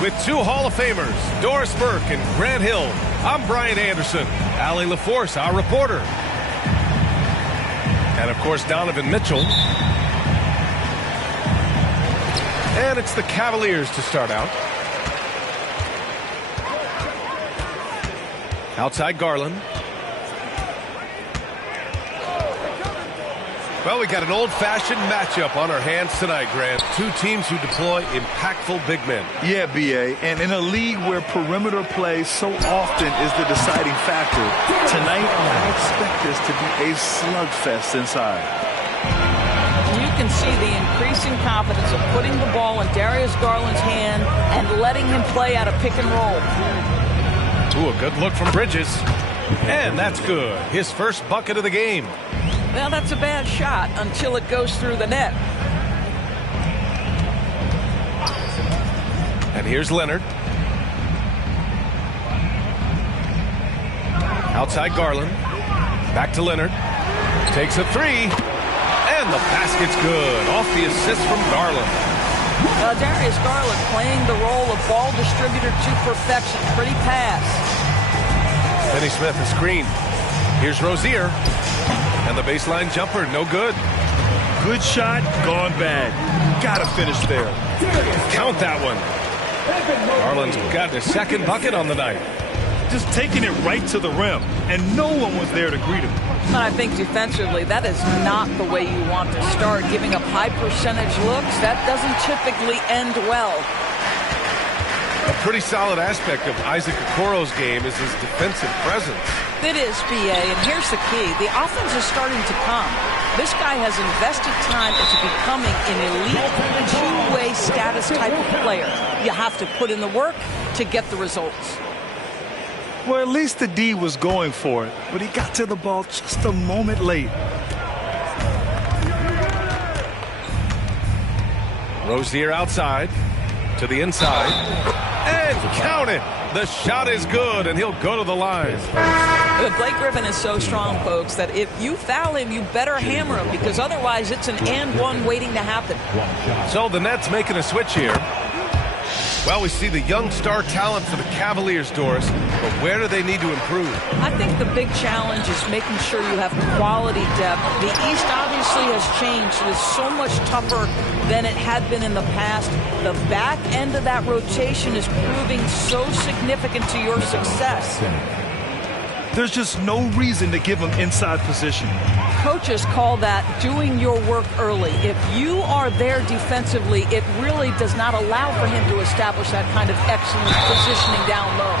With two Hall of Famers, Doris Burke and Grant Hill, I'm Brian Anderson. Allie LaForce, our reporter. And, of course, Donovan Mitchell. And it's the Cavaliers to start out. Outside Garland. Well, we got an old-fashioned matchup on our hands tonight, Grant. Two teams who deploy impactful big men. Yeah, B.A., and in a league where perimeter play so often is the deciding factor, tonight I expect this to be a slugfest inside. You can see the increasing confidence of putting the ball in Darius Garland's hand and letting him play out of pick and roll. Ooh, a good look from Bridges. And that's good. His first bucket of the game. Well, that's a bad shot until it goes through the net. And here's Leonard. Outside Garland. Back to Leonard. Takes a three. And the basket's good. Off the assist from Garland. Darius Garland playing the role of ball distributor to perfection. Pretty pass. Finney Smith, a screen. Here's Rozier. And the baseline jumper, no good. Good shot, gone bad. Gotta finish there. Count that one. Garland's got his second bucket on the night. Just taking it right to the rim, and no one was there to greet him. I think defensively, that is not the way you want to start. Giving up high percentage looks, that doesn't typically end well. A pretty solid aspect of Isaac Okoro's game is his defensive presence. It is, B.A., and here's the key. The offense is starting to come. This guy has invested time into becoming an elite two-way status type of player. You have to put in the work to get the results. Well, at least the D was going for it, but he got to the ball just a moment late. Rozier outside to the inside. And count it. The shot is good, and he'll go to the line. But Blake Griffin is so strong, folks, that if you foul him, you better hammer him, because otherwise it's an and one waiting to happen. So the Nets making a switch here. Well, we see the young star talent for the Cavaliers, Doris, but where do they need to improve? I think the big challenge is making sure you have quality depth. The East obviously has changed. It is so much tougher than it had been in the past. The back end of that rotation is proving so significant to your success. There's just no reason to give him inside position. Coaches call that doing your work early. If you are there defensively, it really does not allow for him to establish that kind of excellent positioning down low.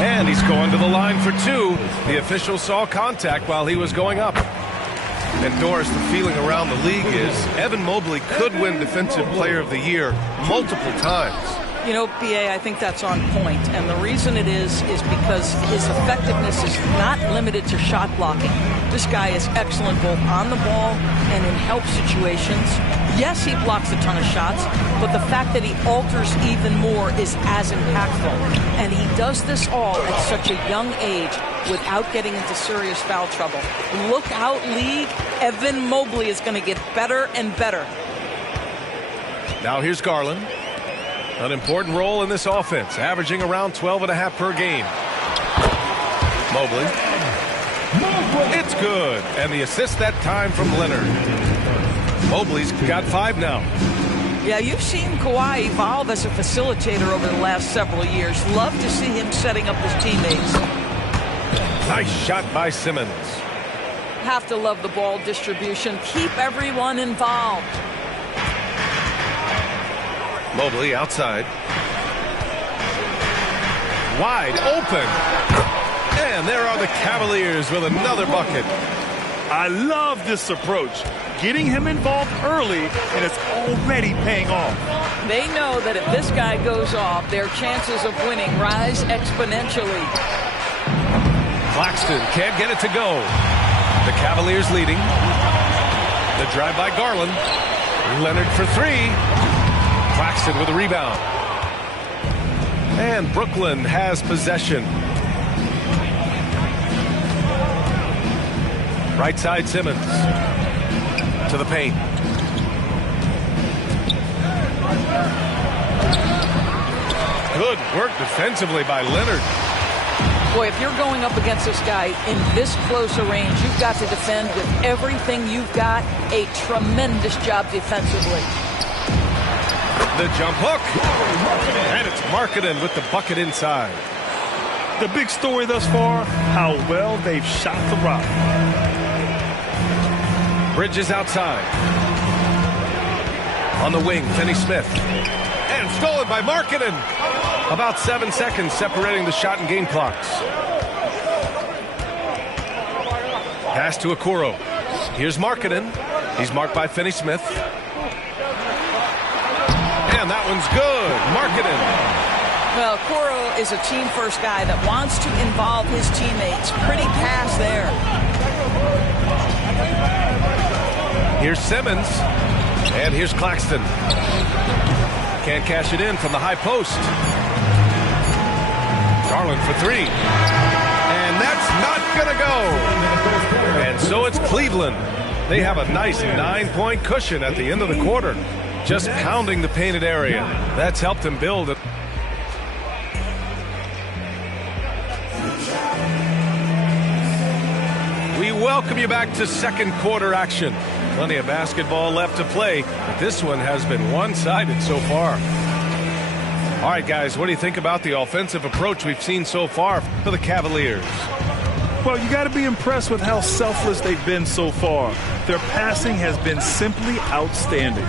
And he's going to the line for two. The official saw contact while he was going up. And Doris, the feeling around the league is Evan Mobley could win Defensive Player of the Year multiple times. You know, B.A., I think that's on point. And the reason it is because his effectiveness is not limited to shot blocking. This guy is excellent both on the ball and in help situations. Yes, he blocks a ton of shots, but the fact that he alters even more is as impactful. And he does this all at such a young age without getting into serious foul trouble. Look out, league. Evan Mobley is going to get better and better. Now here's Garland. An important role in this offense, averaging around 12.5 per game. Mobley. It's good. And the assist that time from Leonard. Mobley's got 5 now. Yeah, you've seen Kawhi evolve as a facilitator over the last several years. Love to see him setting up his teammates. Nice shot by Simmons. Have to love the ball distribution. Keep everyone involved. Mobley outside. Wide open. And there are the Cavaliers with another bucket. I love this approach. Getting him involved early, and it's already paying off. They know that if this guy goes off, their chances of winning rise exponentially. Claxton can't get it to go. The Cavaliers leading. The drive by Garland. Leonard for three. Claxton with a rebound. And Brooklyn has possession. Right side Simmons. To the paint. Good work defensively by Leonard. Boy, if you're going up against this guy in this close a range, you've got to defend with everything you've got. A tremendous job defensively. The jump hook. And it's Markkanen with the bucket inside. The big story thus far, how well they've shot the rock. Bridges outside. On the wing, Finney-Smith. And stolen by Markkanen. About 7 seconds separating the shot and game clocks. Pass to Okoro. Here's Markkanen. He's marked by Finney-Smith. And that one's good. Markkanen. Well, Okoro is a team-first guy that wants to involve his teammates. Pretty pass there. Here's Simmons. And here's Claxton. Can't cash it in from the high post. Garland for three. And that's not going to go. And so it's Cleveland. They have a nice 9-point cushion at the end of the quarter. Just pounding the painted area. That's helped them build it. We welcome you back to second quarter action. Plenty of basketball left to play, but this one has been one-sided so far. All right, guys, what do you think about the offensive approach we've seen so far for the Cavaliers? Well, you got to be impressed with how selfless they've been so far. Their passing has been simply outstanding.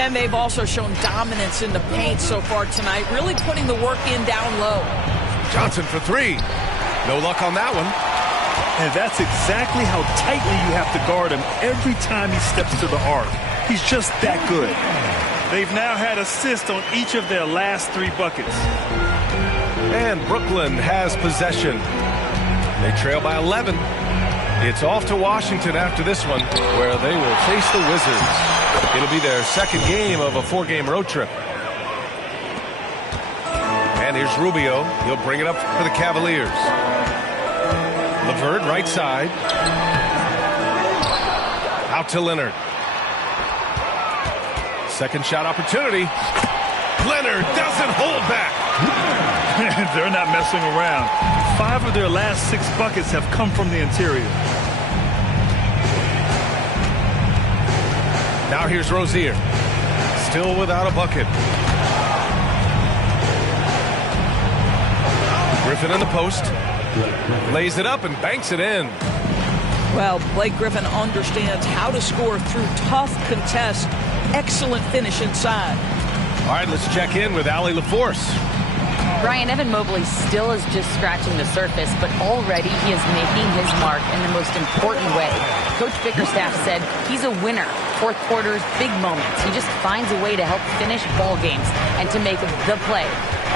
And they've also shown dominance in the paint so far tonight, really putting the work in down low. Johnson for three. No luck on that one. And that's exactly how tightly you have to guard him every time he steps to the arc. He's just that good. They've now had assists on each of their last 3 buckets. And Brooklyn has possession. They trail by 11. It's off to Washington after this one, where they will face the Wizards. It'll be their second game of a 4-game road trip. And here's Rubio. He'll bring it up for the Cavaliers. LeVert, right side. Out to Leonard. Second shot opportunity. Leonard doesn't hold back. They're not messing around. 5 of their last 6 buckets have come from the interior. Now here's Rozier. Still without a bucket. Griffin in the post. Lays it up and banks it in. Well, Blake Griffin understands how to score through tough contests. Excellent finish inside. All right, let's check in with Allie LaForce. Brian, Evan Mobley still is just scratching the surface, but already he is making his mark in the most important way. Coach Bickerstaff said he's a winner. Fourth quarter's big moments. He just finds a way to help finish ball games and to make the play.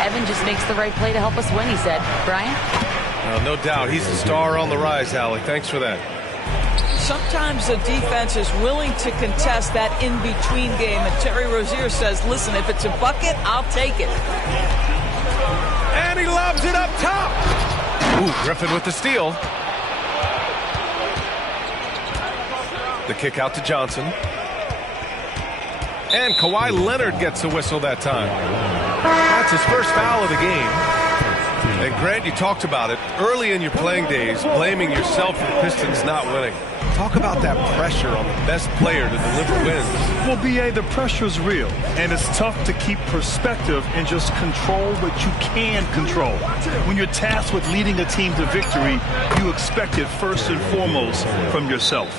Evan just makes the right play to help us win, he said. Brian? No doubt. He's the star on the rise, Allie. Thanks for that. Sometimes the defense is willing to contest that in-between game, and Terry Rozier says, listen, if it's a bucket, I'll take it. And he lobs it up top. Ooh, Griffin with the steal. The kick out to Johnson. And Kawhi Leonard gets the whistle that time. That's his first foul of the game. And Grant, you talked about it early in your playing days, blaming yourself for the Pistons not winning. Talk about that pressure on the best player to deliver wins. Well, B.A., the pressure's real, and it's tough to keep perspective and just control what you can control. When you're tasked with leading a team to victory, you expect it first and foremost from yourself.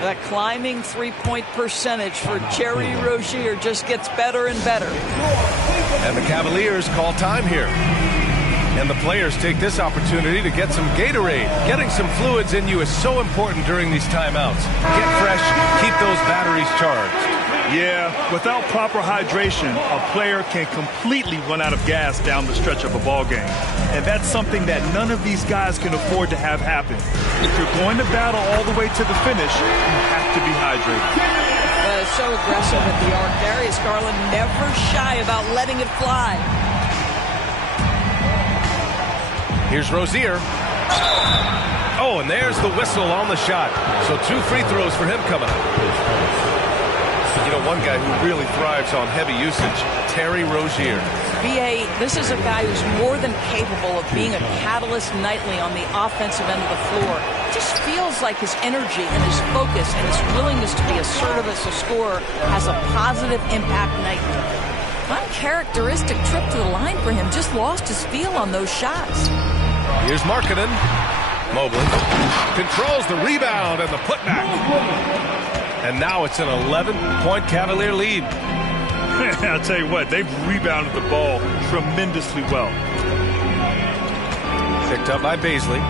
That climbing three-point percentage for Terry Rozier just gets better and better. And the Cavaliers call time here. And the players take this opportunity to get some Gatorade. Getting some fluids in you is so important during these timeouts. Get fresh, keep those batteries charged. Yeah, without proper hydration, a player can completely run out of gas down the stretch of a ball game. And that's something that none of these guys can afford to have happen. If you're going to battle all the way to the finish, you have to be hydrated. So aggressive at the arc. Darius Garland never shy about letting it fly. Here's Rozier. Oh, and there's the whistle on the shot. So 2 free throws for him coming up. You know, one guy who really thrives on heavy usage, Terry Rozier. B.A., this is a guy who's more than capable of being a catalyst nightly on the offensive end of the floor. It just feels like his energy and his focus and his willingness to be assertive as a scorer has a positive impact nightly. Uncharacteristic trip to the line for him. Just lost his feel on those shots. Here's Markkanen. Mobley controls the rebound and the putback. And now it's an 11-point Cavalier lead. I'll tell you what, they've rebounded the ball tremendously well. Picked up by Bazley.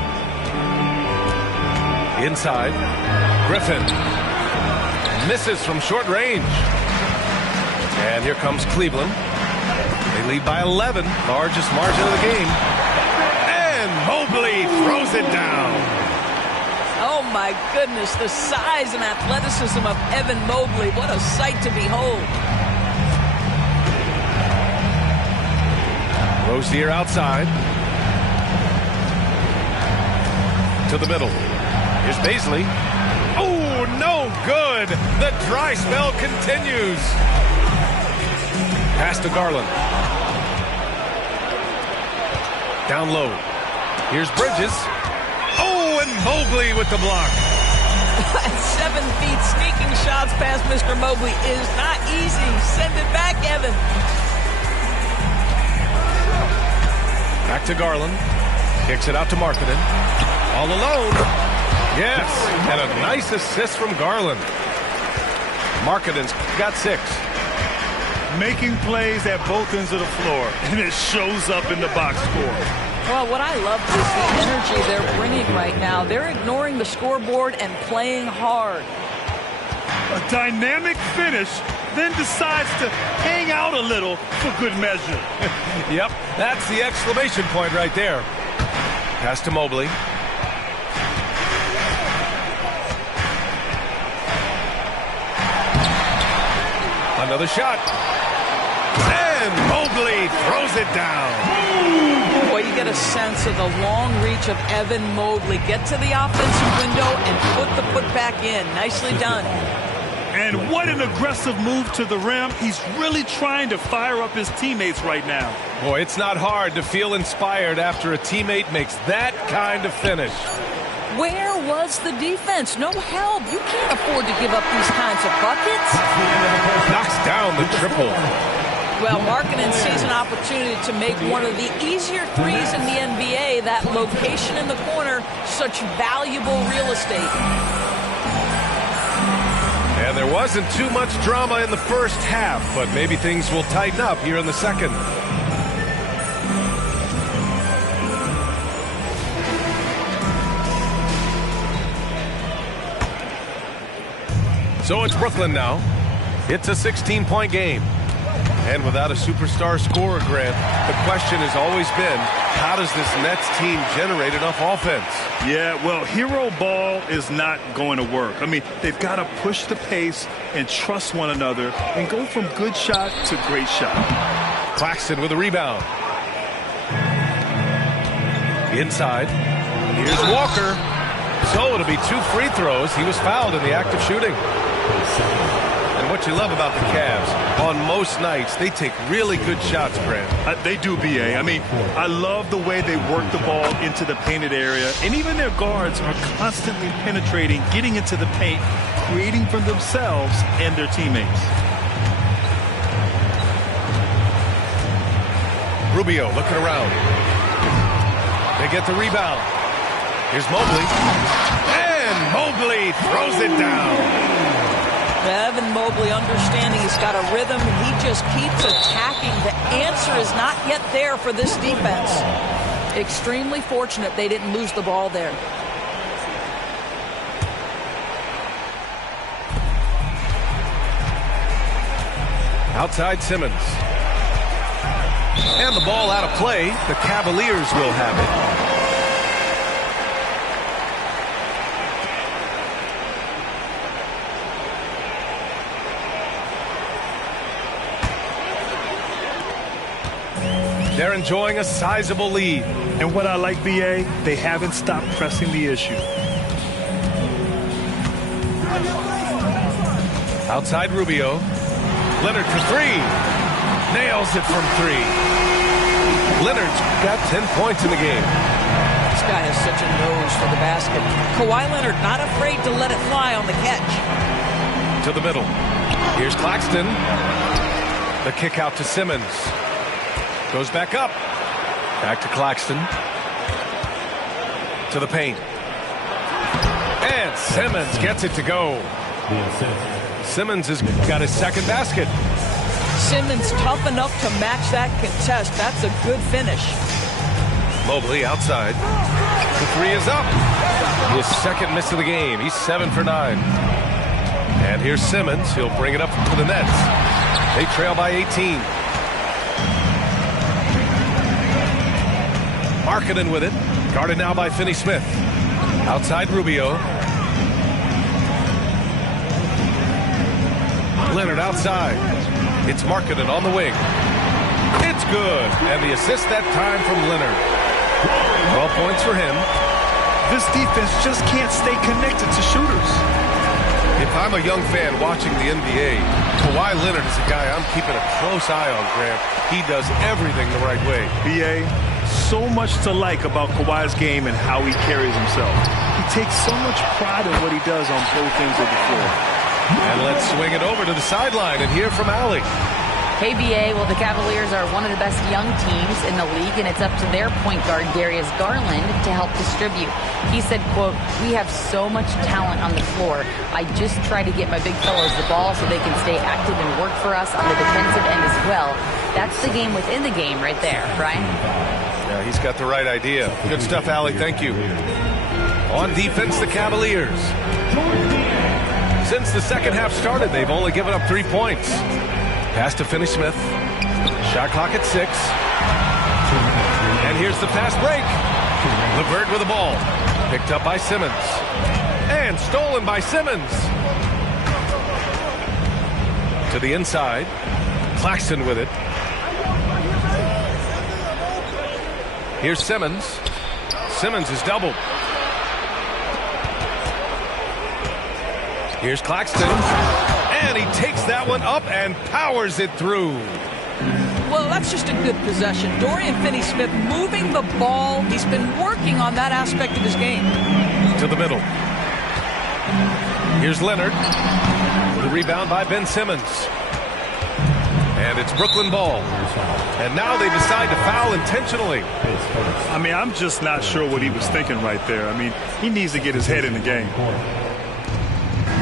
Inside. Griffin. Misses from short range. And here comes Cleveland. They lead by 11, largest margin of the game. And Mobley throws it down. Oh my goodness, the size and athleticism of Evan Mobley. What a sight to behold. Rozier outside. To the middle. Here's Bazley. Oh, no good. The dry spell continues. Pass to Garland. Down low. Here's Bridges. Oh, and Mobley with the block. 7 feet sneaking shots past Mr. Mobley is not easy. Send it back, Evan. Back to Garland. Kicks it out to Markkanen. All alone. Yes, and a nice assist from Garland. Markkanen's got 6. Making plays at both ends of the floor, and it shows up in the box score. Well, what I love is the energy they're bringing right now. They're ignoring the scoreboard and playing hard. A dynamic finish, then decides to hang out a little for good measure. Yep, that's the exclamation point right there. Pass to Mobley. Another shot. And Mobley throws it down. Boy, you get a sense of the long reach of Evan Mobley. Get to the offensive window and put the putback in. Nicely done. And what an aggressive move to the rim. He's really trying to fire up his teammates right now. Boy, it's not hard to feel inspired after a teammate makes that kind of finish. Where was the defense? No help. You can't afford to give up these kinds of buckets. Knocks down the triple. Well, Markkanen sees an opportunity to make one of the easier threes in the NBA. That location in the corner, such valuable real estate. And there wasn't too much drama in the first half, but maybe things will tighten up here in the second. So it's Brooklyn now. It's a 16-point game. And without a superstar scorer, Grant, the question has always been, how does this Nets team generate enough offense? Yeah, well, hero ball is not going to work. I mean, they've got to push the pace and trust one another and go from good shot to great shot. Claxton with a rebound. Inside. Here's Walker. So it'll be 2 free throws. He was fouled in the act of shooting. And what you love about the Cavs. On most nights, they take really good shots, Grant. They do, B.A. I mean, I love the way they work the ball into the painted area, and even their guards are constantly penetrating, getting into the paint, creating for themselves and their teammates. Rubio looking around. They get the rebound. Here's Mobley. And Mobley throws it down. Evan Mobley understanding he's got a rhythm. He just keeps attacking. The answer is not yet there for this defense. Extremely fortunate they didn't lose the ball there. Outside Simmons. And the ball out of play. The Cavaliers will have it. They're enjoying a sizable lead. And what I like, B.A., they haven't stopped pressing the issue. Outside Rubio. Leonard for three. Nails it from three. Leonard's got 10 points in the game. This guy has such a nose for the basket. Kawhi Leonard not afraid to let it fly on the catch. To the middle. Here's Claxton. The kick out to Simmons. Goes back up. Back to Claxton. To the paint. And Simmons gets it to go. Simmons has got his second basket. Simmons tough enough to match that contest. That's a good finish. Mobley outside. The three is up. His second miss of the game. He's 7 for 9. And here's Simmons. He'll bring it up to the Nets. They trail by 18. Markkanen with it. Guarded now by Finney-Smith. Outside Rubio. Leonard outside. It's Markkanen on the wing. It's good. And the assist that time from Leonard. 12 points for him. This defense just can't stay connected to shooters. If I'm a young fan watching the NBA, Kawhi Leonard is a guy I'm keeping a close eye on, Grant. He does everything the right way. B.A., so much to like about Kawhi's game and how he carries himself. He takes so much pride in what he does on both ends of the floor. And let's swing it over to the sideline and hear from Allie. Hey, B.A., well, the Cavaliers are one of the best young teams in the league, and it's up to their point guard, Darius Garland, to help distribute. He said, quote, "We have so much talent on the floor. I just try to get my big fellows the ball so they can stay active and work for us on the defensive end as well." That's the game within the game right there, Brian. Yeah, he's got the right idea. Good stuff, Allie. Thank you. On defense, the Cavaliers. Since the second half started, they've only given up 3 points. Pass to Finney-Smith. Shot clock at 6. And here's the fast break. LeVert with the ball. Picked up by Simmons. And stolen by Simmons. To the inside. Claxton with it. Here's Simmons. Simmons is doubled. Here's Claxton. And he takes that one up and powers it through. Well, that's just a good possession. Dorian Finney-Smith moving the ball. He's been working on that aspect of his game. To the middle. Here's Leonard. The rebound by Ben Simmons. And it's Brooklyn ball. And now they decide to foul intentionally. I mean, I'm just not sure what he was thinking right there. I mean, he needs to get his head in the game.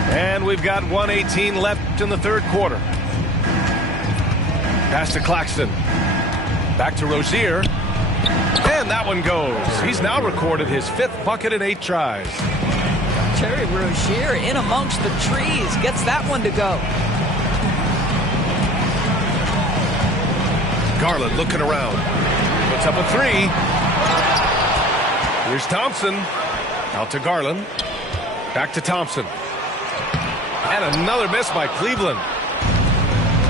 And we've got 1:18 left in the third quarter. Pass to Claxton. Back to Rozier. And that one goes. He's now recorded his 5th bucket in 8 tries. Terry Rozier in amongst the trees. Gets that one to go. Garland looking around. Puts up a 3. Here's Thompson. Out to Garland. Back to Thompson. And another miss by Cleveland.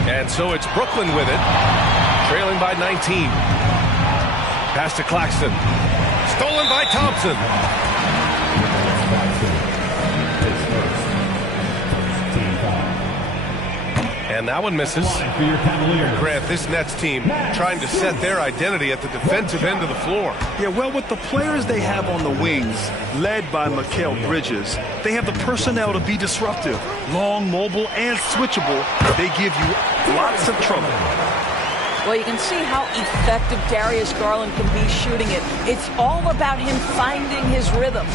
And so it's Brooklyn with it. Trailing by 19. Pass to Claxton. Stolen by Thompson. And that one misses. Grant, this Nets team trying to set their identity at the defensive end of the floor. Yeah, well, with the players they have on the wings, led by Mikal Bridges, they have the personnel to be disruptive. Long, mobile, and switchable. They give you lots of trouble. Well, you can see how effective Darius Garland can be shooting it. It's all about him finding his rhythm.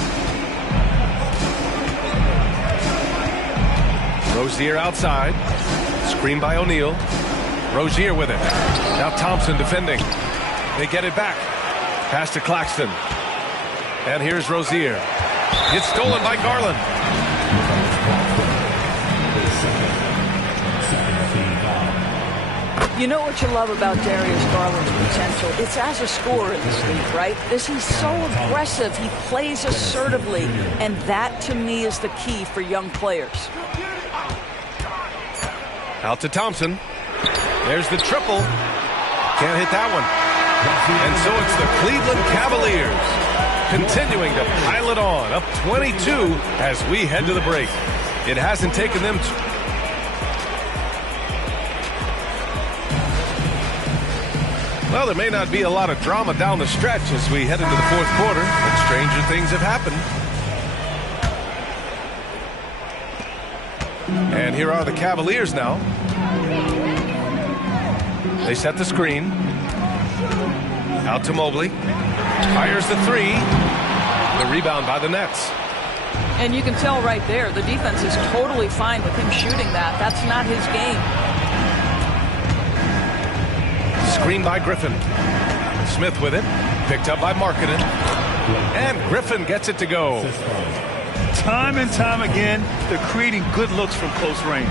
Rozier outside. Screen by O'Neal. Rozier with it. Now Thompson defending. They get it back. Pass to Claxton. And here's Rozier. It's stolen by Garland. You know what you love about Darius Garland's potential? It's as a scorer in this league, right? He's so aggressive. He plays assertively. And that, to me, is the key for young players. Out to Thompson. There's the triple. Can't hit that one. And so it's the Cleveland Cavaliers continuing to pile it on, up 22 as we head to the break. It hasn't taken them well, there may not be a lot of drama down the stretch as we head into the fourth quarter, but stranger things have happened. And here are the Cavaliers now. They set the screen. Out to Mobley. Fires the three. The rebound by the Nets. And you can tell right there, the defense is totally fine with him shooting that. That's not his game. Screen by Griffin. Smith with it. Picked up by Markkanen. And Griffin gets it to go. Time and time again, they're creating good looks from close range.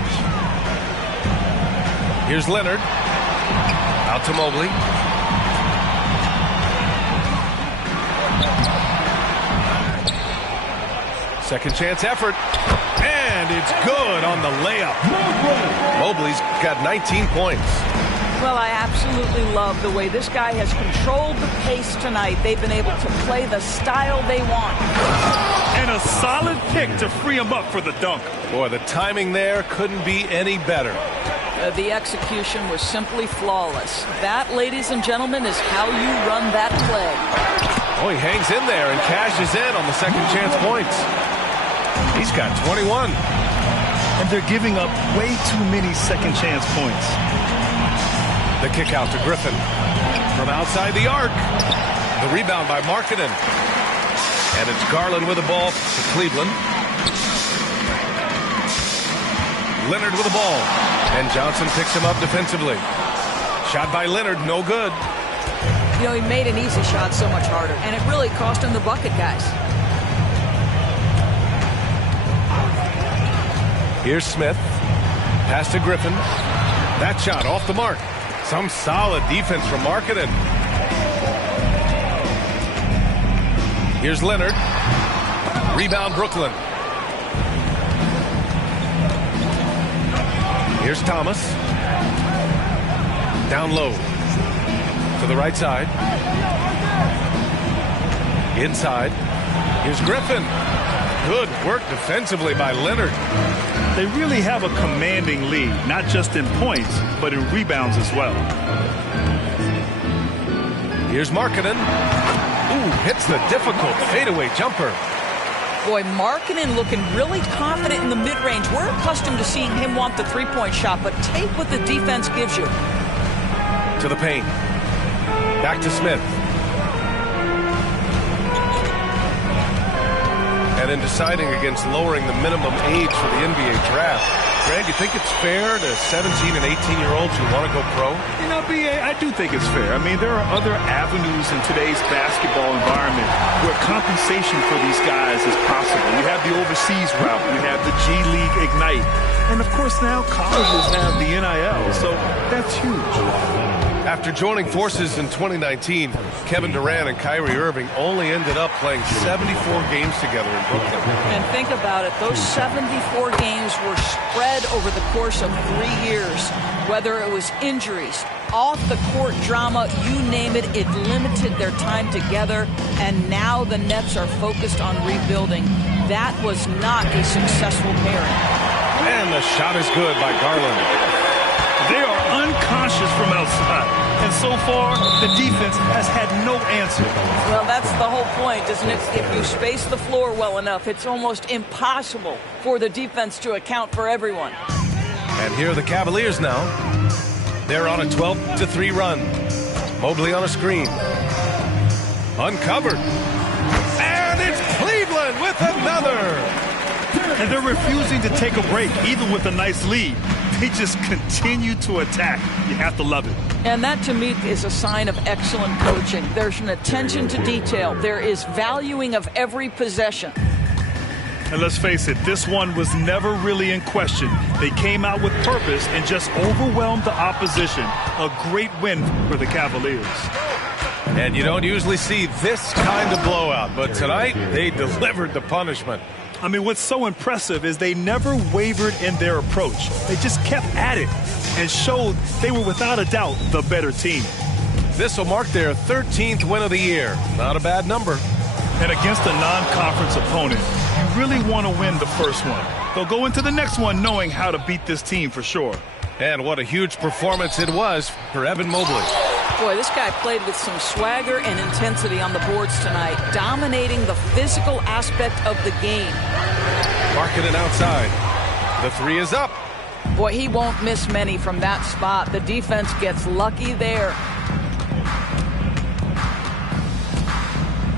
Here's Leonard. Out to Mobley. Second chance effort. And it's good on the layup. Mobley's got 19 points. Well, I absolutely love the way this guy has controlled the pace tonight. They've been able to play the style they want. And a solid pick to free him up for the dunk. Boy, the timing there couldn't be any better. The execution was simply flawless. That, ladies and gentlemen, is how you run that play. Oh, he hangs in there and cashes in on the second chance points. He's got 21. And they're giving up way too many second chance points. The kick out to Griffin. From outside the arc. The rebound by Markkanen. And it's Garland with the ball to Cleveland. Leonard with the ball. And Johnson picks him up defensively. Shot by Leonard, no good. You know, he made an easy shot so much harder, and it really cost him the bucket, guys. Here's Smith. Pass to Griffin. That shot off the mark. Some solid defense from Markkanen. Here's Leonard. Rebound Brooklyn. Here's Thomas. Down low. To the right side. Inside. Here's Griffin. Good work defensively by Leonard. They really have a commanding lead, not just in points, but in rebounds as well. Here's Markkanen. Ooh, hits the difficult fadeaway jumper. Boy, Markkanen looking really confident in the mid-range. We're accustomed to seeing him want the three-point shot, but take what the defense gives you. To the paint. Back to Smith. And in deciding against lowering the minimum age for the NBA draft, Grant, you think it's fair to 17 and 18-year-olds who want to go pro? You know, B.A., I do think it's fair. I mean, there are other avenues in today's basketball environment where compensation for these guys is possible. You have the overseas route. You have the G League Ignite. And, of course, now colleges have the NIL. So that's huge. After joining forces in 2019, Kevin Durant and Kyrie Irving only ended up playing 74 games together in Brooklyn. And think about it, those 74 games were spread over the course of 3 years. Whether it was injuries, off-the-court drama, you name it, it limited their time together. And now the Nets are focused on rebuilding. That was not a successful pairing. And the shot is good by Garland. conscious from outside. And so far, the defense has had no answer. Well, that's the whole point, isn't it? If you space the floor well enough, it's almost impossible for the defense to account for everyone. And here are the Cavaliers now. They're on a 12-3 run. Mobley on a screen. Uncovered. And it's Cleveland with another. And they're refusing to take a break, even with a nice lead. They just continue to attack. You have to love it. And that, to me, is a sign of excellent coaching. There's an attention to detail. There is valuing of every possession. And let's face it, this one was never really in question. They came out with purpose and just overwhelmed the opposition. A great win for the Cavaliers. And you don't usually see this kind of blowout, but tonight they delivered the punishment. I mean, what's so impressive is they never wavered in their approach. They just kept at it and showed they were without a doubt the better team. This will mark their 13th win of the year. Not a bad number. And against a non-conference opponent, you really want to win the first one. They'll go into the next one knowing how to beat this team for sure. And what a huge performance it was for Evan Mobley. Boy, this guy played with some swagger and intensity on the boards tonight, dominating the physical aspect of the game. Marking it outside. The three is up. Boy, he won't miss many from that spot. The defense gets lucky there.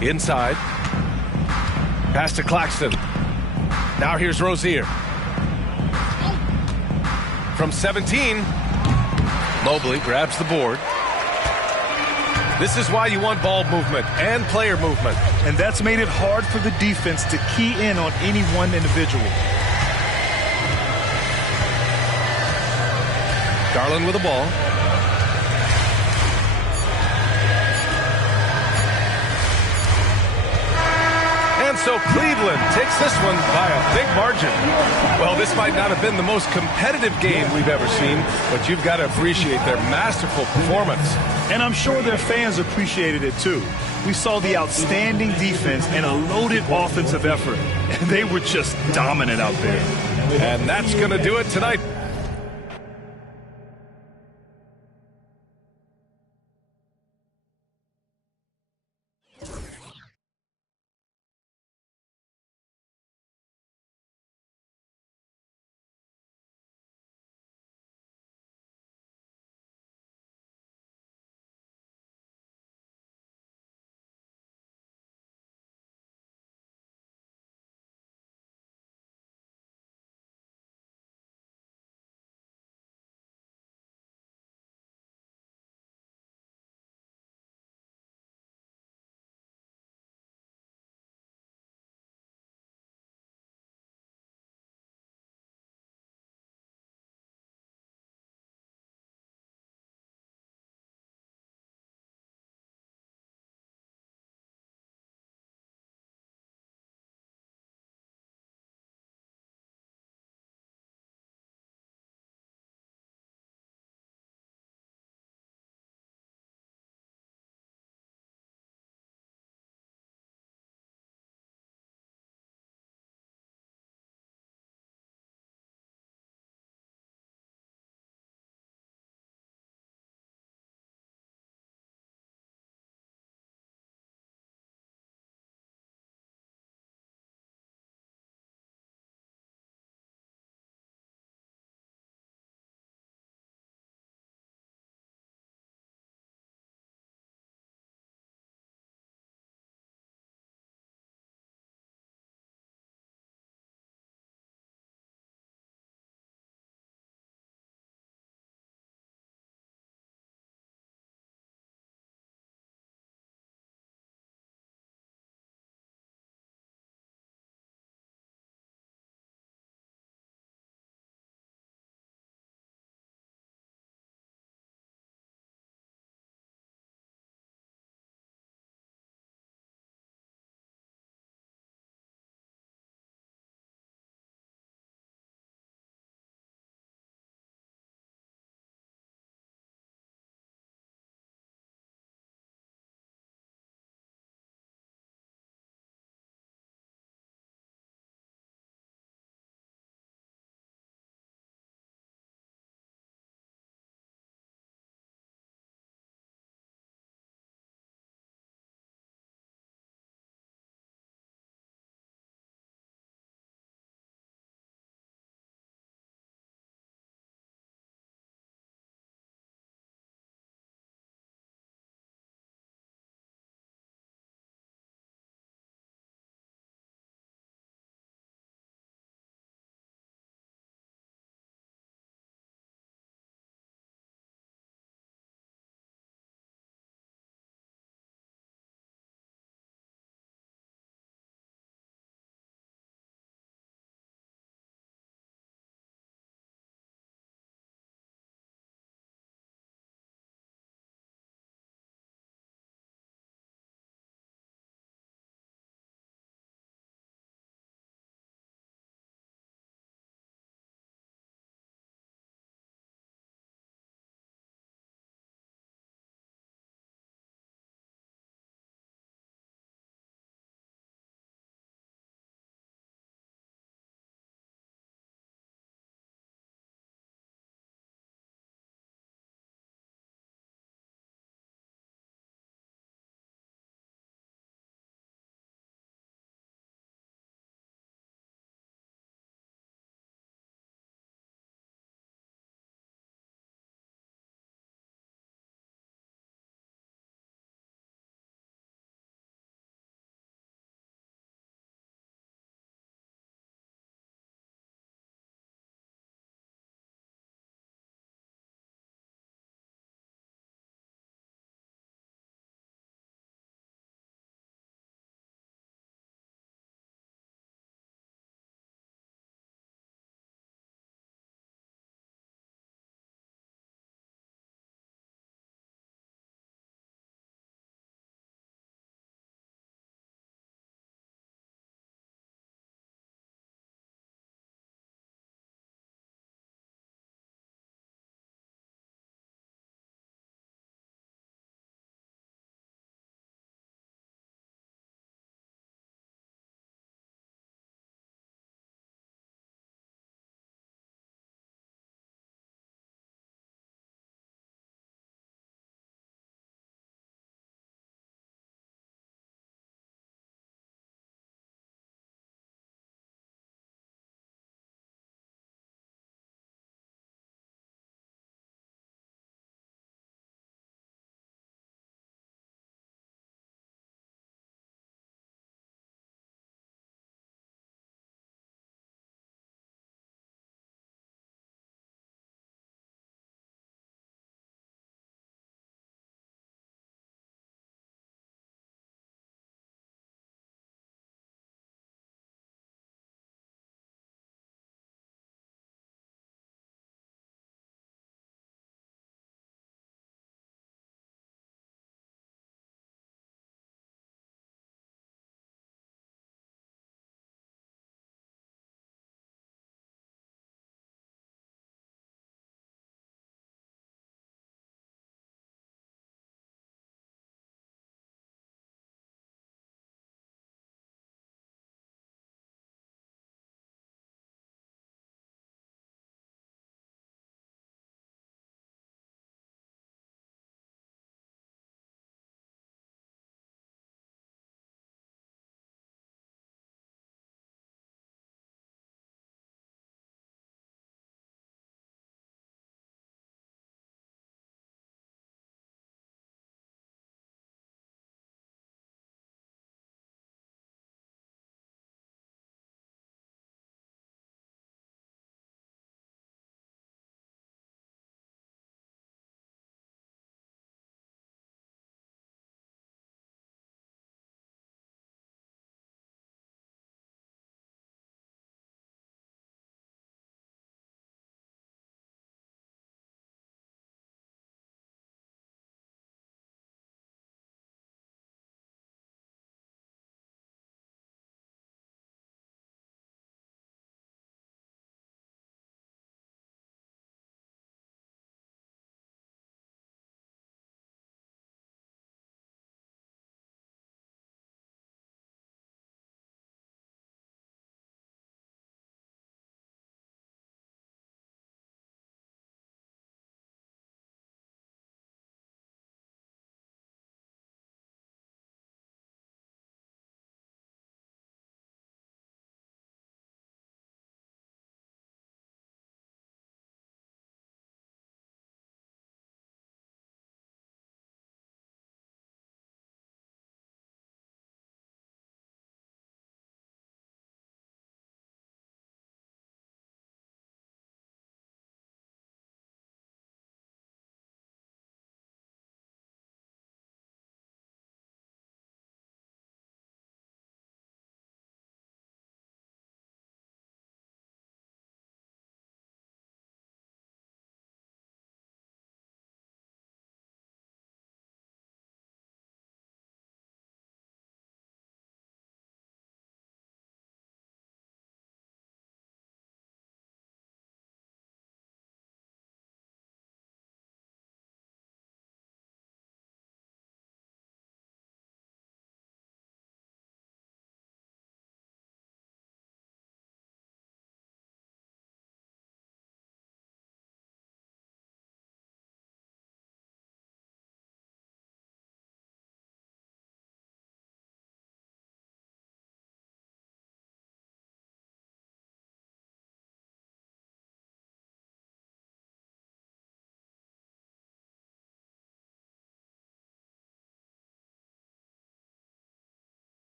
Inside. Pass to Claxton. Now here's Rozier. From 17, Mobley grabs the board. This is why you want ball movement and player movement. And that's made it hard for the defense to key in on any one individual. Garland with the ball. And so Cleveland takes this one by a big margin. Well, this might not have been the most competitive game we've ever seen, but you've got to appreciate their masterful performance. And I'm sure their fans appreciated it too. We saw the outstanding defense and a loaded offensive effort. And they were just dominant out there. And that's going to do it tonight.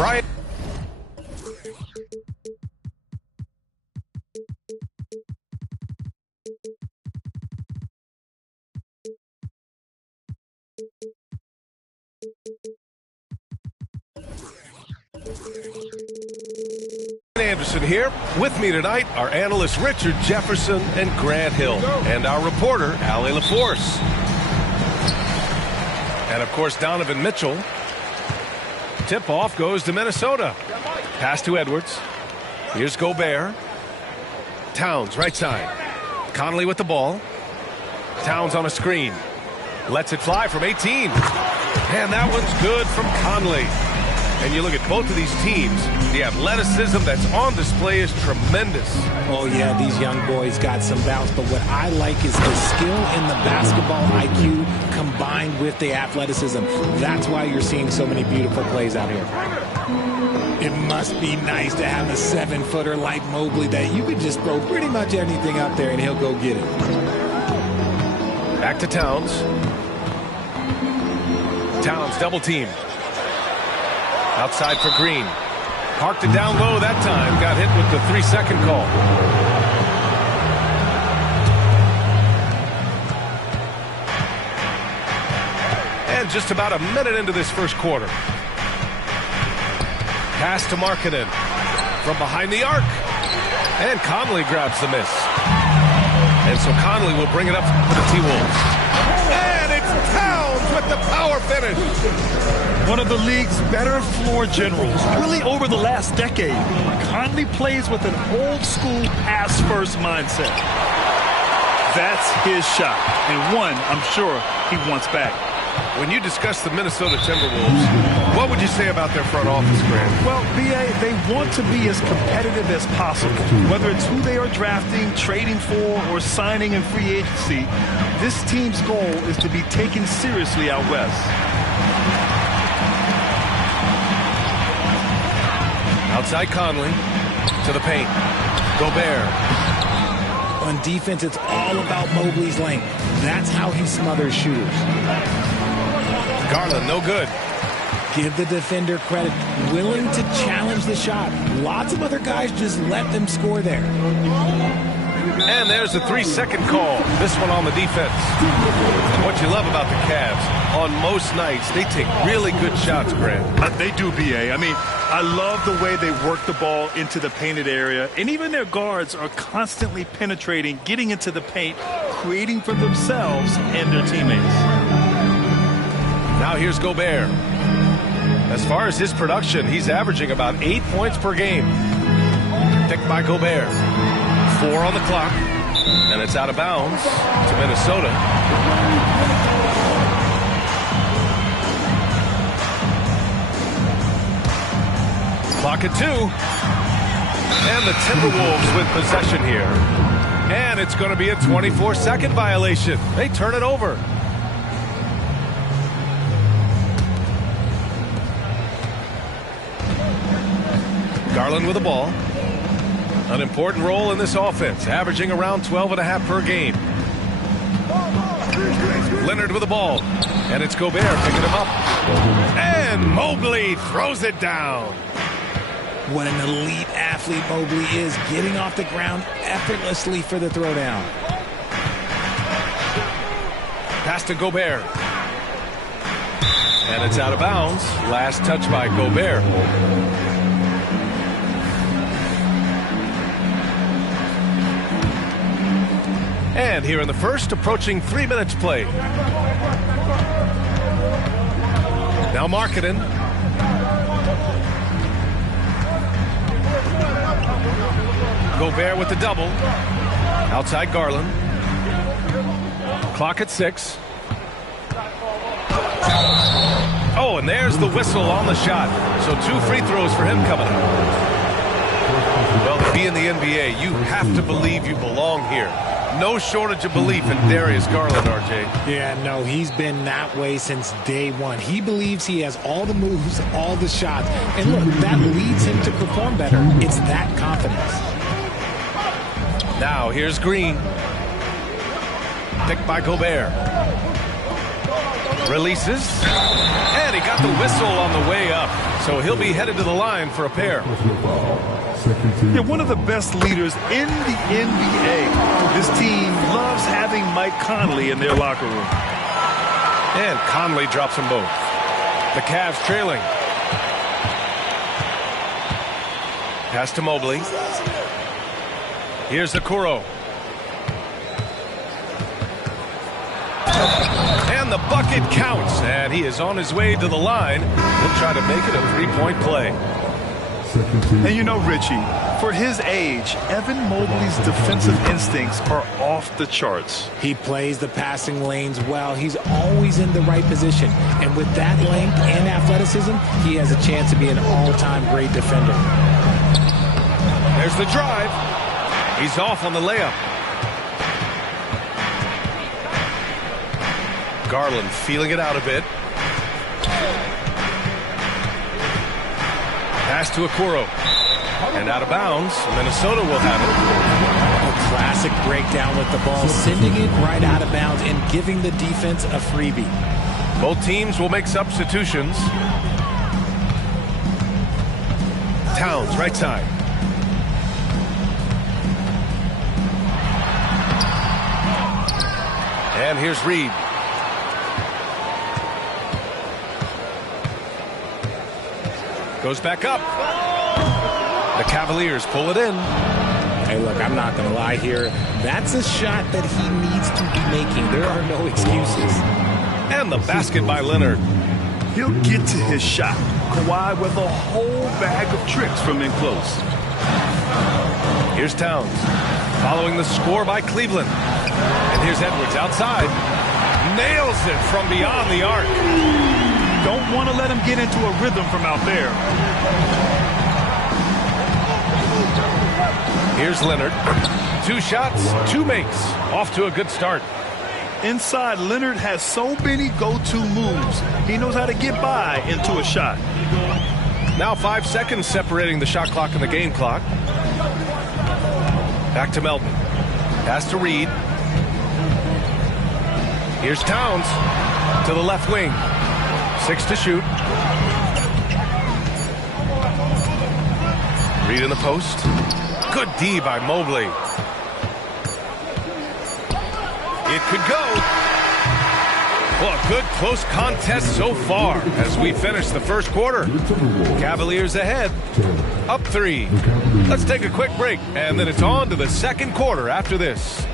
Brian. Anderson here. With me tonight are analysts Richard Jefferson and Grant Hill, and our reporter Allie LaForce. And of course Donovan Mitchell. Tip-off goes to Minnesota. Pass to Edwards. Here's Gobert. Towns, right side. Conley with the ball. Towns on a screen. Lets it fly from 18. And that one's good from Conley. And you look at both of these teams, the athleticism that's on display is tremendous. Oh, yeah, these young boys got some bounce. But what I like is the skill and the basketball IQ combined with the athleticism. That's why you're seeing so many beautiful plays out here. It must be nice to have a 7-footer like Mobley that you could just throw pretty much anything up there and he'll go get it. Back to Towns. Towns double team. Outside for Green. Parked it down low that time. Got hit with the 3-second call. And just about a minute into this first quarter. Pass to Markkanen. From behind the arc. And Conley grabs the miss. And so Conley will bring it up for the T-Wolves. And it's Towns with the power finish. One of the league's better floor generals, really over the last decade. Conley plays with an old-school pass-first mindset. That's his shot, and one I'm sure he wants back. When you discuss the Minnesota Timberwolves, what would you say about their front office, Grant? Well, B.A., they want to be as competitive as possible. Whether it's who they are drafting, trading for, or signing in free agency, this team's goal is to be taken seriously out west. Outside Conley to the paint. Gobert. On defense, it's all about Mobley's length. That's how he smothers shooters. Garland, no good. Give the defender credit. Willing to challenge the shot. Lots of other guys just let them score there. And there's a 3-second call. This one on the defense. What you love about the Cavs, on most nights, they take really good shots, Grant. They do, B.A. I mean, I love the way they work the ball into the painted area. And even their guards are constantly penetrating, getting into the paint, creating for themselves and their teammates. Now here's Gobert. As far as his production, he's averaging about 8 points per game. Picked by Gobert. 4 on the clock. And it's out of bounds to Minnesota. Clock at 2. And the Timberwolves with possession here. And it's going to be a 24-second violation. They turn it over. Garland with the ball. An important role in this offense, averaging around 12.5 per game. Leonard with the ball. And it's Gobert picking him up. And Mobley throws it down. What an elite athlete Mobley is, getting off the ground effortlessly for the throwdown. Pass to Gobert. And it's out of bounds. Last touch by Gobert. And here in the first, approaching 3 minutes played. Now Markkanen. Gobert with the double. Outside Garland. Clock at 6. Oh, and there's the whistle on the shot. So 2 free throws for him coming up. Well, to be in the NBA, you have to believe you belong here. No shortage of belief in Darius Garland, RJ. Yeah, no, he's been that way since day one. He believes he has all the moves, all the shots. And look, that leads him to perform better. It's that confidence. Now, here's Green. Picked by Gobert. Releases. And he got the whistle on the way up. So he'll be headed to the line for a pair. Yeah, one of the best leaders in the NBA. This team loves having Mike Conley in their locker room. And Conley drops them both. The Cavs trailing. Pass to Mobley. Here's Okoro. And the bucket counts. And he is on his way to the line. He'll try to make it a three-point play. And you know, Richie, for his age, Evan Mobley's defensive instincts are off the charts. He plays the passing lanes well. He's always in the right position. And with that length and athleticism, he has a chance to be an all-time great defender. There's the drive. He's off on the layup. Garland feeling it out a bit. Pass to Okoro. And out of bounds. Minnesota will have it. A classic breakdown with the ball, sending it right out of bounds and giving the defense a freebie. Both teams will make substitutions. Towns, right side. And here's Reed. Goes back up. The Cavaliers pull it in. Hey, look, I'm not going to lie here. That's a shot that he needs to be making. There are no excuses. And the basket by Leonard. He'll get to his shot. Kawhi with a whole bag of tricks from in close. Here's Towns. Following the score by Cleveland. And here's Edwards outside. Nails it from beyond the arc. Don't want to let him get into a rhythm from out there. Here's Leonard. 2 shots, 2 makes. Off to a good start. Inside, Leonard has so many go-to moves. He knows how to get by into a shot. Now 5 seconds separating the shot clock and the game clock. Back to Melton. Pass to Reed. Here's Towns to the left wing. 6 to shoot. Reed in the post. Good D by Mobley. It could go. Well, a good close contest so far as we finish the first quarter. Cavaliers ahead, up 3. Let's take a quick break, and then it's on to the second quarter after this.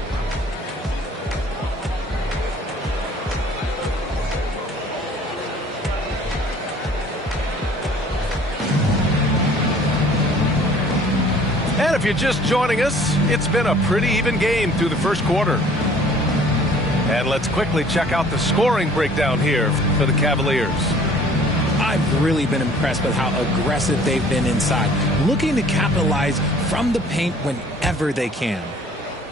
And if you're just joining us, it's been a pretty even game through the first quarter. And let's quickly check out the scoring breakdown here for the Cavaliers. I've really been impressed with how aggressive they've been inside, looking to capitalize from the paint whenever they can.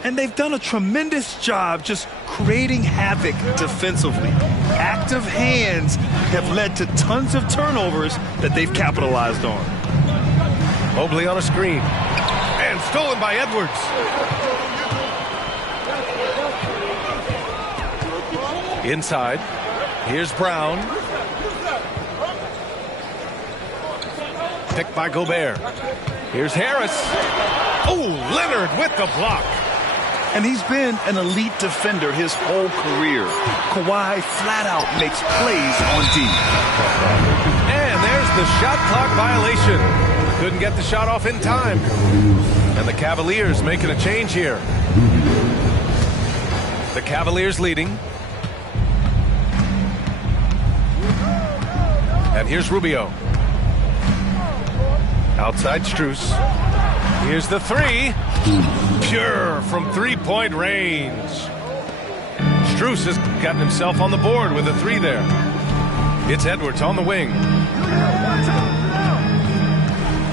And they've done a tremendous job just creating havoc defensively. Active hands have led to tons of turnovers that they've capitalized on. Mobley on a screen. And stolen by Edwards. Inside. Here's Brown. Picked by Gobert. Here's Harris. Oh, Leonard with the block. And he's been an elite defender his whole career. Kawhi flat out makes plays on D. And there's the shot clock violation. Couldn't get the shot off in time. And the Cavaliers making a change here. The Cavaliers leading. And here's Rubio. Outside Strus. Here's the three. Pure from three-point range. Strus has gotten himself on the board with a three there. It's Edwards on the wing.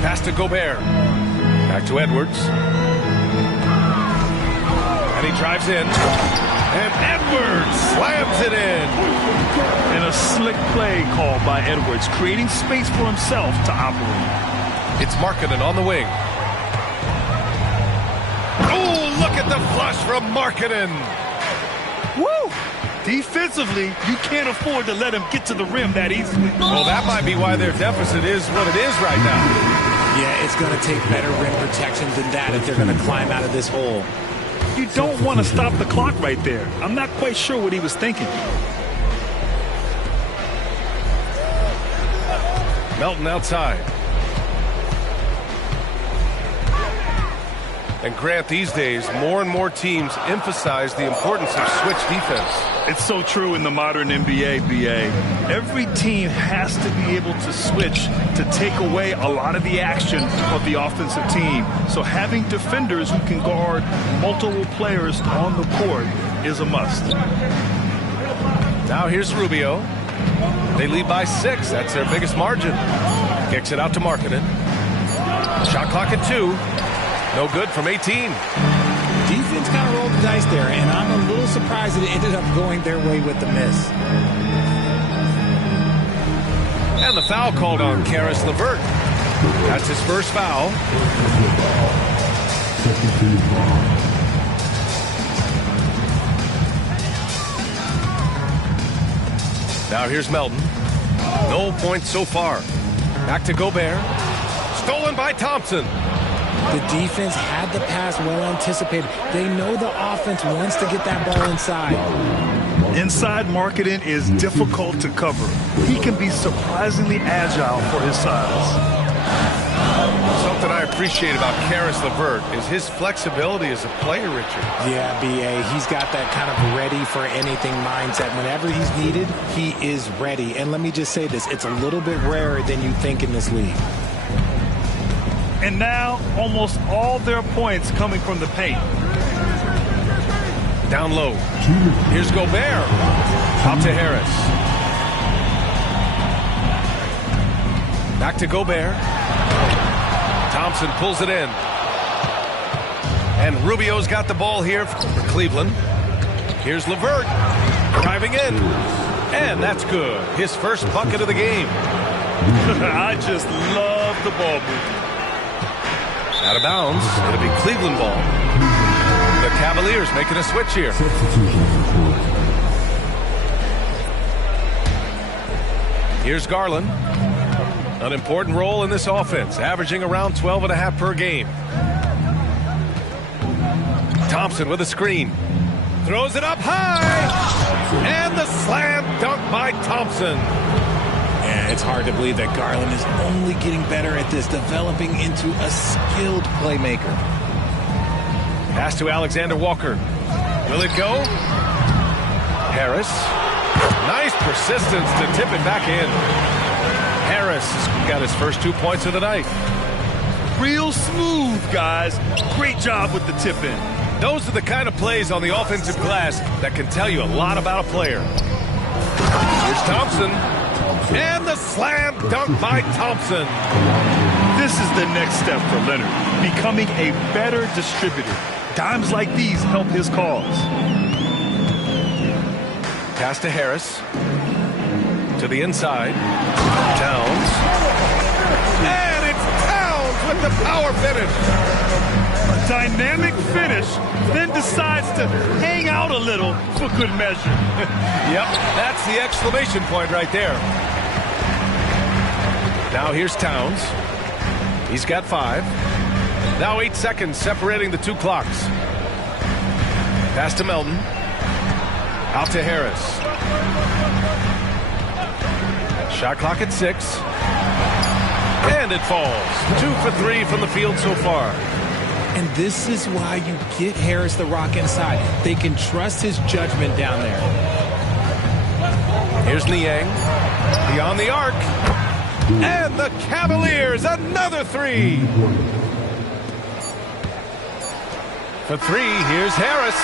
Pass to Gobert. Back to Edwards. And he drives in. And Edwards slams it in. And a slick play called by Edwards, creating space for himself to operate. It's Markkanen on the wing. Oh, look at the flush from Markkanen. Woo! Defensively, you can't afford to let him get to the rim that easily. Well, that might be why their deficit is what it is right now. Yeah, it's going to take better rim protection than that if they're going to climb out of this hole. You don't want to stop the clock right there. I'm not quite sure what he was thinking. Melton outside. And Grant, these days, more and more teams emphasize the importance of switch defense. It's so true in the modern NBA, BA. Every team has to be able to switch to take away a lot of the action of the offensive team. So having defenders who can guard multiple players on the court is a must. Now here's Rubio. They lead by 6. That's their biggest margin. Kicks it out to Markkanen. Shot clock at 2. No good from 18. Defense kind of rolled the dice there, and I'm a little surprised that it ended up going their way with the miss. And the foul called on Caris LeVert. That's his first foul. Now here's Melton. No points so far. Back to Gobert. Stolen by Thompson. The defense had the pass well anticipated. They know the offense wants to get that ball inside. Inside Markkanen is difficult to cover. He can be surprisingly agile for his size. Something I appreciate about Caris LeVert is his flexibility as a player, Richard. Yeah, B.A., he's got that kind of ready-for-anything mindset. Whenever he's needed, he is ready. And let me just say this, it's a little bit rarer than you think in this league. And now, almost all their points coming from the paint. Down low. Here's Gobert. Out to Harris. Back to Gobert. Thompson pulls it in. And Rubio's got the ball here for Cleveland. Here's LeVert. Driving in. And that's good. His first bucket of the game. I just love the ball movement. Out of bounds. It'll be Cleveland ball. The Cavaliers making a switch here. Here's Garland. An important role in this offense, averaging around 12.5 per game. Thompson with a screen. Throws it up high. And the slam dunk by Thompson. Yeah, it's hard to believe that Garland is only getting better at this, developing into a skilled playmaker. Pass to Alexander Walker. Will it go? Harris. Nice persistence to tip it back in. Harris got his first 2 points of the night. Real smooth, guys. Great job with the tip in. Those are the kind of plays on the offensive glass that can tell you a lot about a player. Here's Thompson. And the slam dunk by Thompson. This is the next step for Leonard, becoming a better distributor. Dimes like these help his cause. Pass to Harris. To the inside. Towns. And it's Towns with the power finish. A dynamic finish, then decides to hang out a little for good measure. Yep, that's the exclamation point right there. Now here's Towns. He's got 5. Now 8 seconds separating the two clocks. Pass to Melton. Out to Harris. Shot clock at 6. And it falls. 2 for 3 from the field so far. And this is why you get Harris the rock inside. They can trust his judgment down there. Here's Niang. Beyond the arc. And the Cavaliers, another 3. For 3, here's Harris.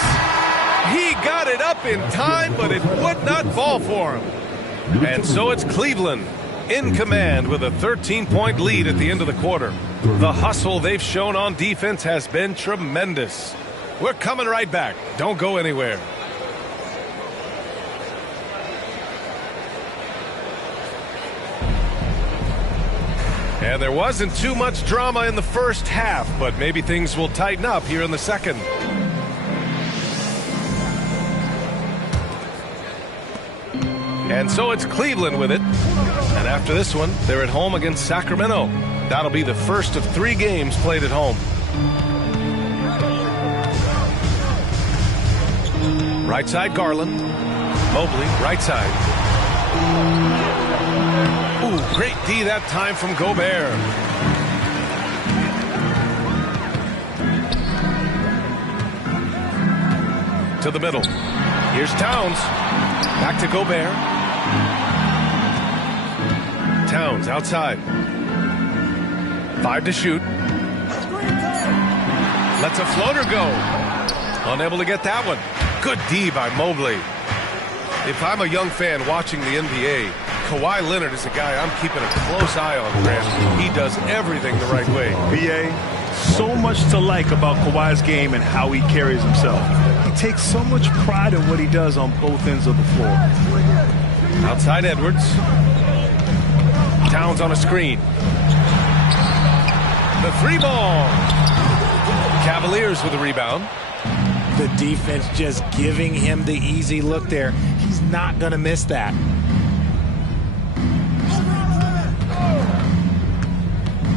He got it up in time, but it would not fall for him. And so it's Cleveland in command with a 13-point lead at the end of the quarter. The hustle they've shown on defense has been tremendous. We're coming right back. Don't go anywhere. And there wasn't too much drama in the first half, but maybe things will tighten up here in the second. And so it's Cleveland with it. And after this one, they're at home against Sacramento. That'll be the first of 3 games played at home. Right side, Garland. Mobley, right side. Ooh, great D that time from Gobert. To the middle. Here's Towns. Back to Gobert. Towns outside. 5 to shoot. Lets a floater go. Unable to get that one. Good D by Mobley. If I'm a young fan watching the NBA, Kawhi Leonard is a guy I'm keeping a close eye on, Grant. He does everything the right way. B.A., so much to like about Kawhi's game and how he carries himself. He takes so much pride in what he does on both ends of the floor. Outside Edwards. Towns on a screen. The 3-ball. Cavaliers with a rebound. The defense just giving him the easy look there. He's not going to miss that.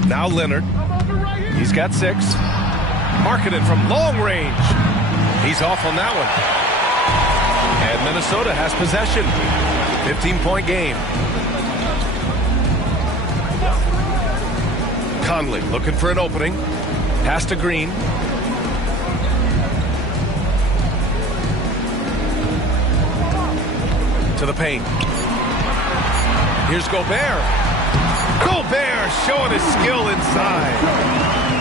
Now Leonard. He's got 6. Marketed from long range. He's off on that one. And Minnesota has possession. 15-point game. Conley looking for an opening. Pass to Green. To the paint. Here's Gobert. Gobert showing his skill inside.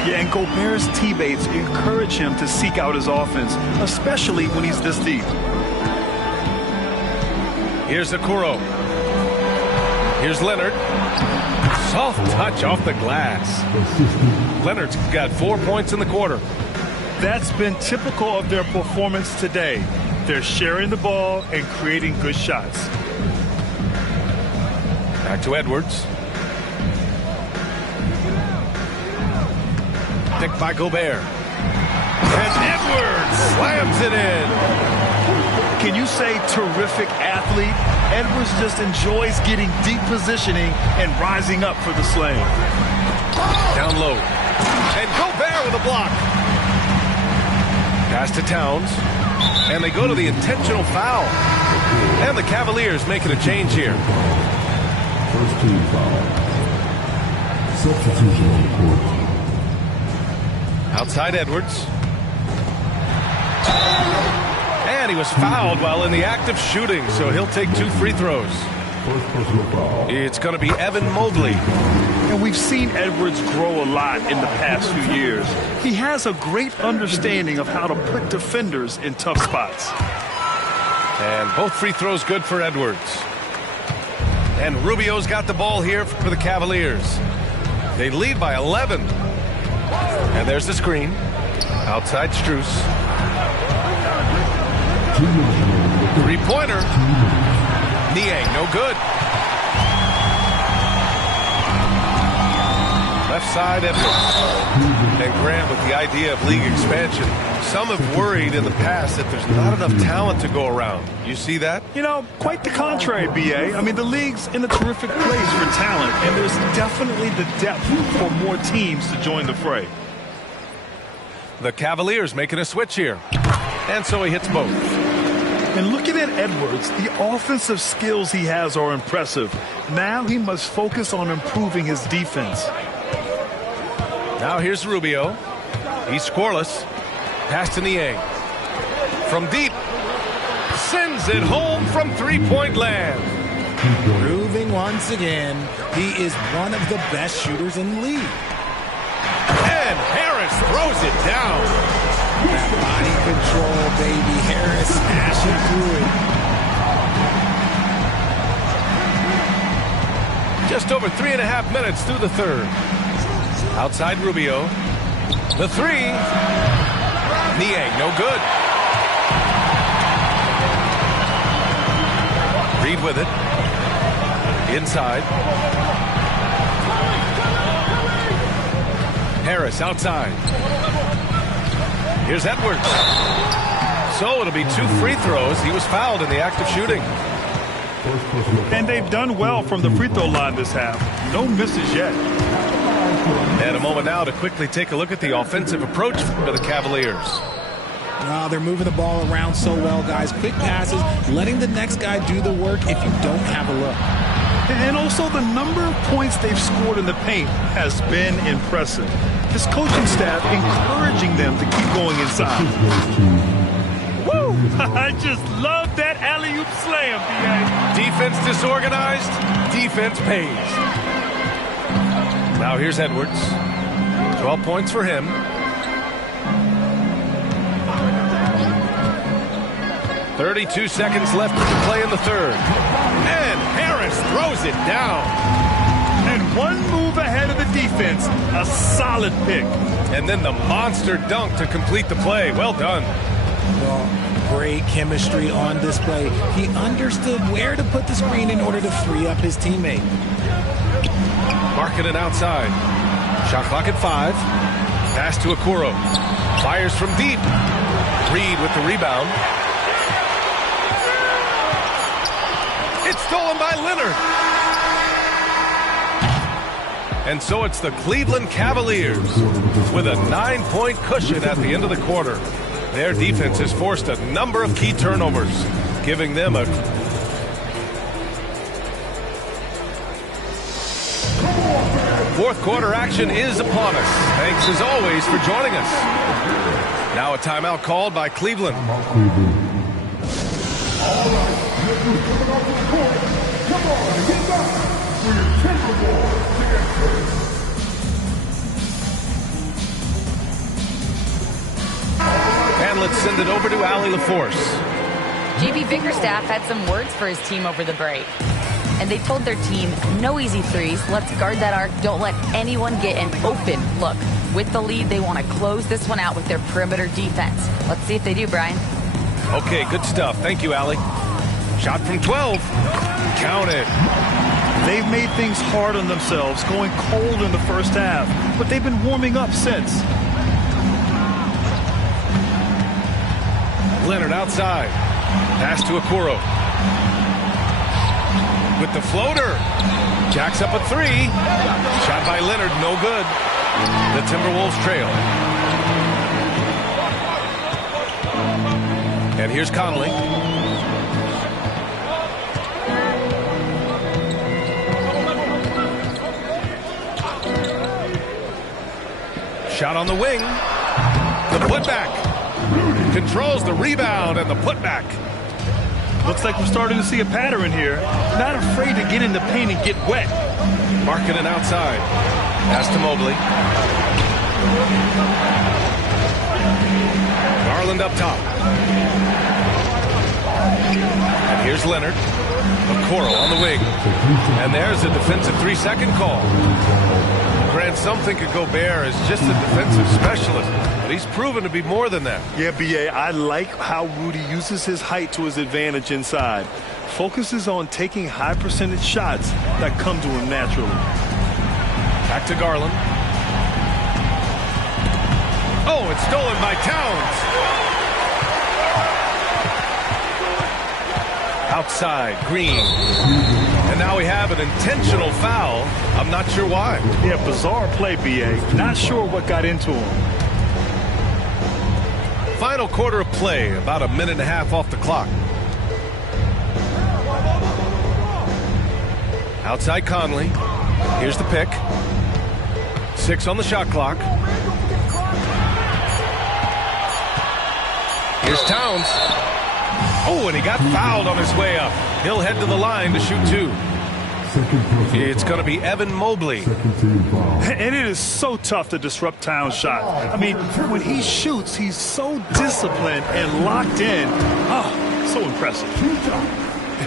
Yeah, and Gobert's teammates encourage him to seek out his offense, especially when he's this deep. Here's Okoro. Here's Leonard. Soft touch off the glass. Leonard's got 4 points in the quarter. That's been typical of their performance today. They're sharing the ball and creating good shots. Back to Edwards. Picked by Gobert. And Edwards slams it in. Can you say terrific athlete? Edwards just enjoys getting deep positioning and rising up for the slam. Down low. And Gobert with a block. Pass to Towns. And they go to the intentional foul. And the Cavaliers making a change here. First team foul. Substitution on the court. Outside Edwards. And he was fouled while in the act of shooting, so he'll take 2 free throws. First personal foul. It's going to be Evan Mobley. And we've seen Edwards grow a lot in the past few years. He has a great understanding of how to put defenders in tough spots. And both free throws good for Edwards. And Rubio's got the ball here for the Cavaliers. They lead by 11. And there's the screen. Outside Strus. 2 minutes. 3-pointer. Niang, no good. Left side Edwards. And Grant with the idea of league expansion. Some have worried in the past that there's not enough talent to go around. You see that? You know, quite the contrary, B.A. I mean, the league's in a terrific place for talent, and there's definitely the depth for more teams to join the fray. The Cavaliers making a switch here. And so he hits both. And looking at Edwards, the offensive skills he has are impressive. Now he must focus on improving his defense. Now here's Rubio. He's scoreless. Pass to Niang. From deep. Sends it home from three-point land. Proving once again he is one of the best shooters in the league. And Harris throws it down. That body control, baby. Harris smashing through it. Just over 3.5 minutes through the third. Outside Rubio. The three. Niang, no good. Reed with it. Inside. Harris outside. Here's Edwards. So it'll be 2 free throws. He was fouled in the act of shooting. And they've done well from the free throw line this half. No misses yet. And a moment now to quickly take a look at the offensive approach for the Cavaliers. They're moving the ball around so well, guys. Quick passes, letting the next guy do the work if you don't have a look. And also the number of points they've scored in the paint has been impressive. This coaching staff encouraging them to keep going inside. Woo! I just love that alley-oop slam, B.A. Defense disorganized, defense pays. Now here's Edwards. 12 points for him. 32 seconds left to play in the third. And Harris throws it down. And one move ahead of the defense. A solid pick. And then the monster dunk to complete the play. Well done. Well, great chemistry on display. He understood where to put the screen in order to free up his teammate. Markkanen outside. Shot clock at 5. Pass to Okoro. Fires from deep. Reed with the rebound. It's stolen by Leonard. And so it's the Cleveland Cavaliers with a 9-point cushion at the end of the quarter. Their defense has forced a number of key turnovers, giving them a... Fourth quarter action is upon us. Thanks as always for joining us. Now a timeout called by Cleveland. And let's send it over to Allie LaForce. JB Bickerstaff had some words for his team over the break. And they told their team, no easy threes. Let's guard that arc. Don't let anyone get an open look. With the lead, they want to close this one out with their perimeter defense. Let's see if they do, Brian. Okay, good stuff. Thank you, Allie. Shot from 12. Count it. They've made things hard on themselves, going cold in the first half, but they've been warming up since. Leonard outside. Pass to Okoro. With the floater. Jacks up a 3. Shot by Leonard, no good. The Timberwolves trail. And here's Conley. Shot on the wing. The putback. Controls the rebound and the putback. Looks like we're starting to see a pattern here. Not afraid to get in the paint and get wet. Markkanen outside. Pass to Mobley. Garland up top. And here's Leonard. Okoro on the wing. And there's a defensive 3-second call. Grant, some think of Gobert as just a defensive specialist, but he's proven to be more than that. Yeah, B.A., I like how Rudy uses his height to his advantage inside. Focuses on taking high percentage shots that come to him naturally. Back to Garland. Oh, it's stolen by Towns. Outside, Green. And now we have an intentional foul. I'm not sure why. Yeah, bizarre play, B.A. Not sure what got into him. Final quarter of play, about a minute and a half off the clock. Outside Conley. Here's the pick. 6 on the shot clock. Here's Towns. Oh, and he got fouled on his way up. He'll head to the line to shoot 2. It's going to be Evan Mobley. And it is so tough to disrupt Towns' shot. I mean, when he shoots, he's so disciplined and locked in. Oh, so impressive.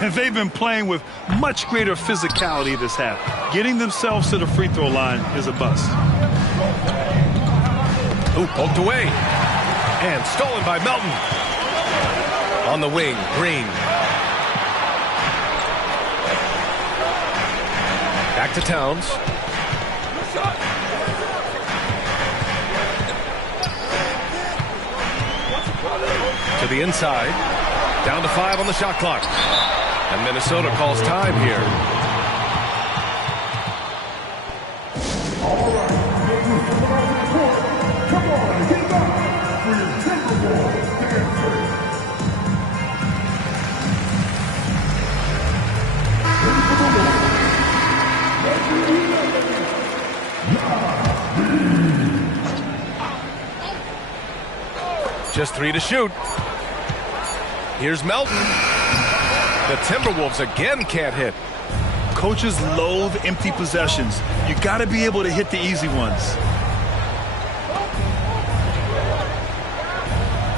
And they've been playing with much greater physicality this half. Getting themselves to the free throw line is a bust. Ooh, poked away. And stolen by Melton. On the wing, Green. Back to Towns. To the inside. Down to 5 on the shot clock. And Minnesota calls time here. Just 3 to shoot. Here's Melton. The Timberwolves again can't hit. Coaches loathe empty possessions. You got to be able to hit the easy ones.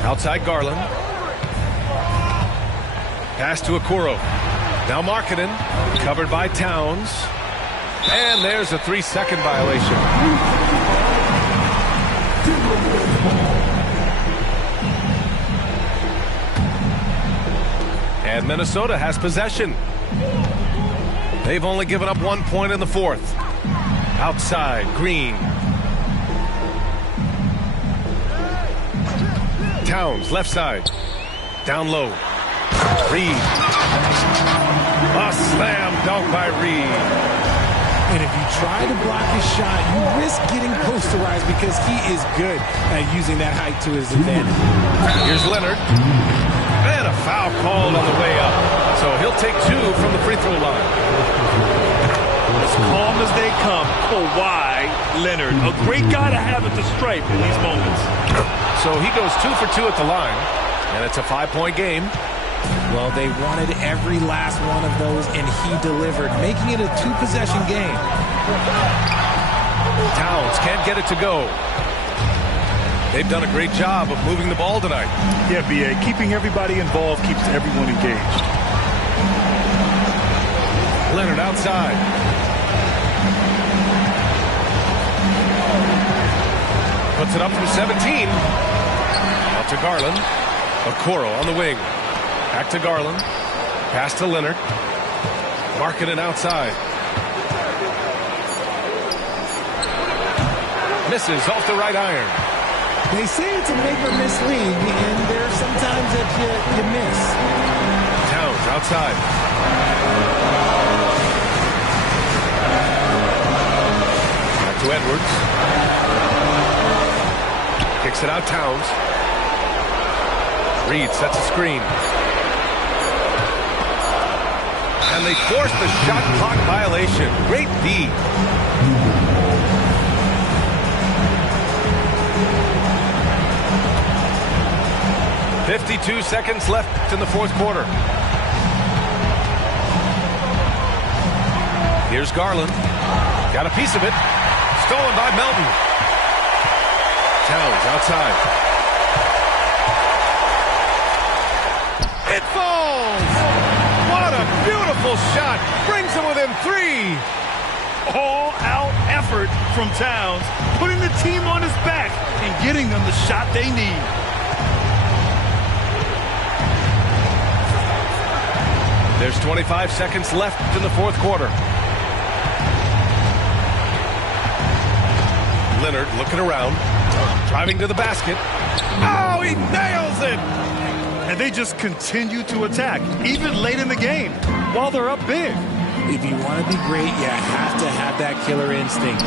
Outside Garland. Pass to Okoro. Now Markkanen. Covered by Towns. And there's a 3-second violation. And Minnesota has possession. They've only given up 1 point in the 4th. Outside, Green. Towns, left side. Down low. Reed. A slam dunk by Reed. And if you try to block his shot, you risk getting posterized because he is good at using that height to his advantage. Here's Leonard. And a foul called on the way up. So he'll take 2 from the free throw line. As calm as they come, Kawhi Leonard. A great guy to have at the stripe in these moments. So he goes 2 for 2 at the line. And it's a 5-point game. Well, they wanted every last one of those, and he delivered, making it a 2-possession game. Towns can't get it to go. They've done a great job of moving the ball tonight. Yeah, B.A. Keeping everybody involved keeps everyone engaged. Leonard outside. Puts it up from 17. Out to Garland. Okoro on the wing. Back to Garland. Pass to Leonard. Markkanen outside. Misses off the right iron. They say it's a make or miss league, and there's sometimes that you miss. Towns outside. Back to Edwards. Kicks it out, Towns. Reed sets a screen. And they force the shot clock violation. Great D. "52 seconds left in the 4th quarter. Here's Garland. Got a piece of it. Stolen by Melton. Towns outside. It falls! What a beautiful shot! Brings them within 3. All-out effort from Towns, putting the team on his back and getting them the shot they need. There's 25 seconds left in the 4th quarter. Leonard looking around, driving to the basket. Oh, he nails it! And they just continue to attack, even late in the game, while they're up big. If you want to be great, you have to have that killer instinct.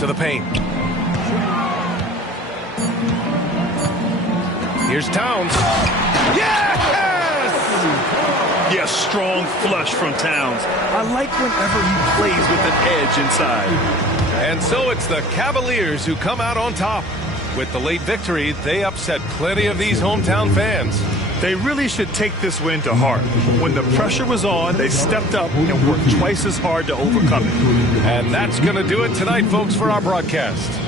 To the paint. Here's Towns. Yes! Yes, strong flush from Towns. I like whenever he plays with an edge inside. And so it's the Cavaliers who come out on top. With the late victory, they upset plenty of these hometown fans. They really should take this win to heart. When the pressure was on, they stepped up and worked twice as hard to overcome it. And that's going to do it tonight, folks, for our broadcast.